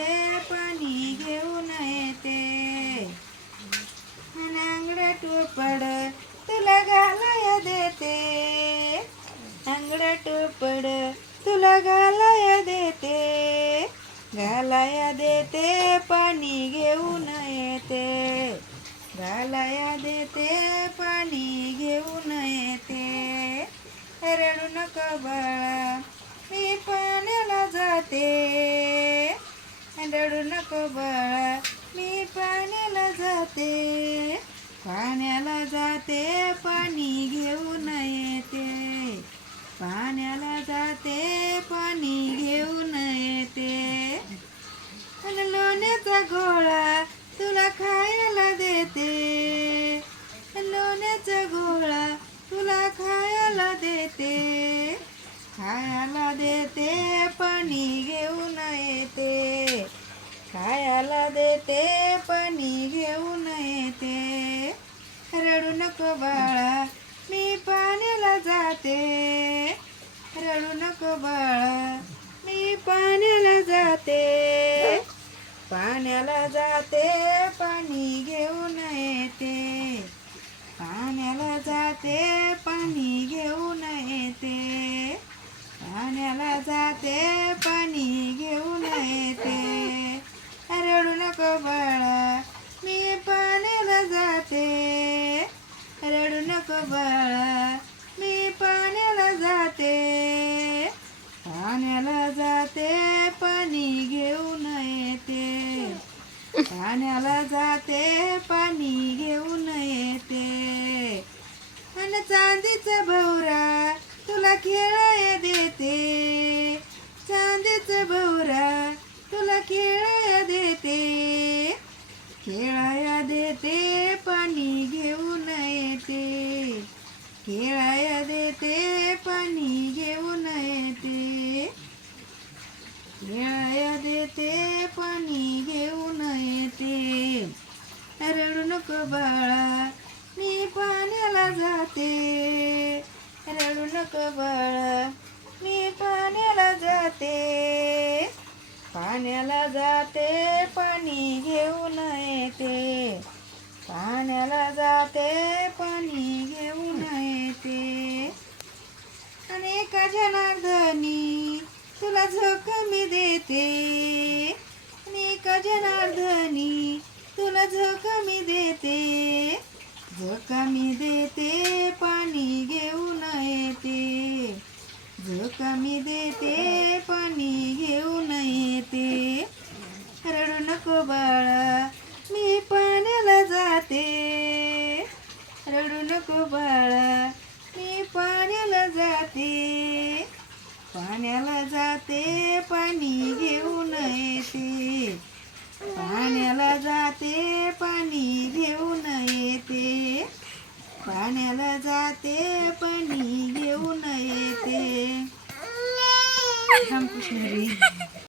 ते पाणी घेऊन येते. अंगडा टोपड तुला घालाय देते. अंगडा टोपड तुला घालाय देते. घालाया देते पाणी घेऊन येते. घालाया देते पाणी घेऊन येते. रडू नका बाळा मी पाण्याला जाते. रडू नको बाळा. मी पाण्याला जाते. पाण्याला जाते पाणी घेऊन येते. पाण्याला जाते पाणी घेऊन येते. आणि लोण्याचा गोळा तुला खायला देते. लोण्याचा गोळा तुला खायला देते. खायला देते पाणी घेऊन येते. खायला देते पाणी घेऊन येते. रडू नको बाळा मी पाण्याला जाते. रडू नको बाळा मी पाण्याला जाते. पाण्याला जाते पाणी घेऊन येते. पाण्याला जाते पाणी घेऊन येते. पाण्याला जाते पाणी घेऊन येते. बाळा मी पाण्याला जाते. रडू नको बाळा मी पाण्याला जाते. पाण्याला जाते पाणी घेऊन येते. पाण्याला जाते पाणी घेऊन येते. आणि चांदीचा भवरा तुला खेळाय देते चांदीचा भवरा तुला खेळाया देते खेळाया देते पाणी घेऊन येते खेळाया देते पाणी घेऊन येते खेळाया देते पाणी घेऊन येते रडू नको बाळा मी पाण्याला जाते. रडू नको बाळा मी पाण्याला जाते. पाण्याला जाते पाणी घेऊन येते. पाण्याला जाते पाणी घेऊन येते. आणि एका जनार्दनी तुला झोक मी देते. आणि एका जनार्दनी तुला झोक मी देते. व कमी देते पाणी घेऊन येते. व कमी देते पाणी घेऊन येते. रडू नको बाळा मी पाण्याला जाते. रडू नको बाळा मी पाण्याला जाते. पाण्याला जाते पाणी घेऊन पाण्याला जाते पाणी घेऊन येते. रामकृष्ण हरी.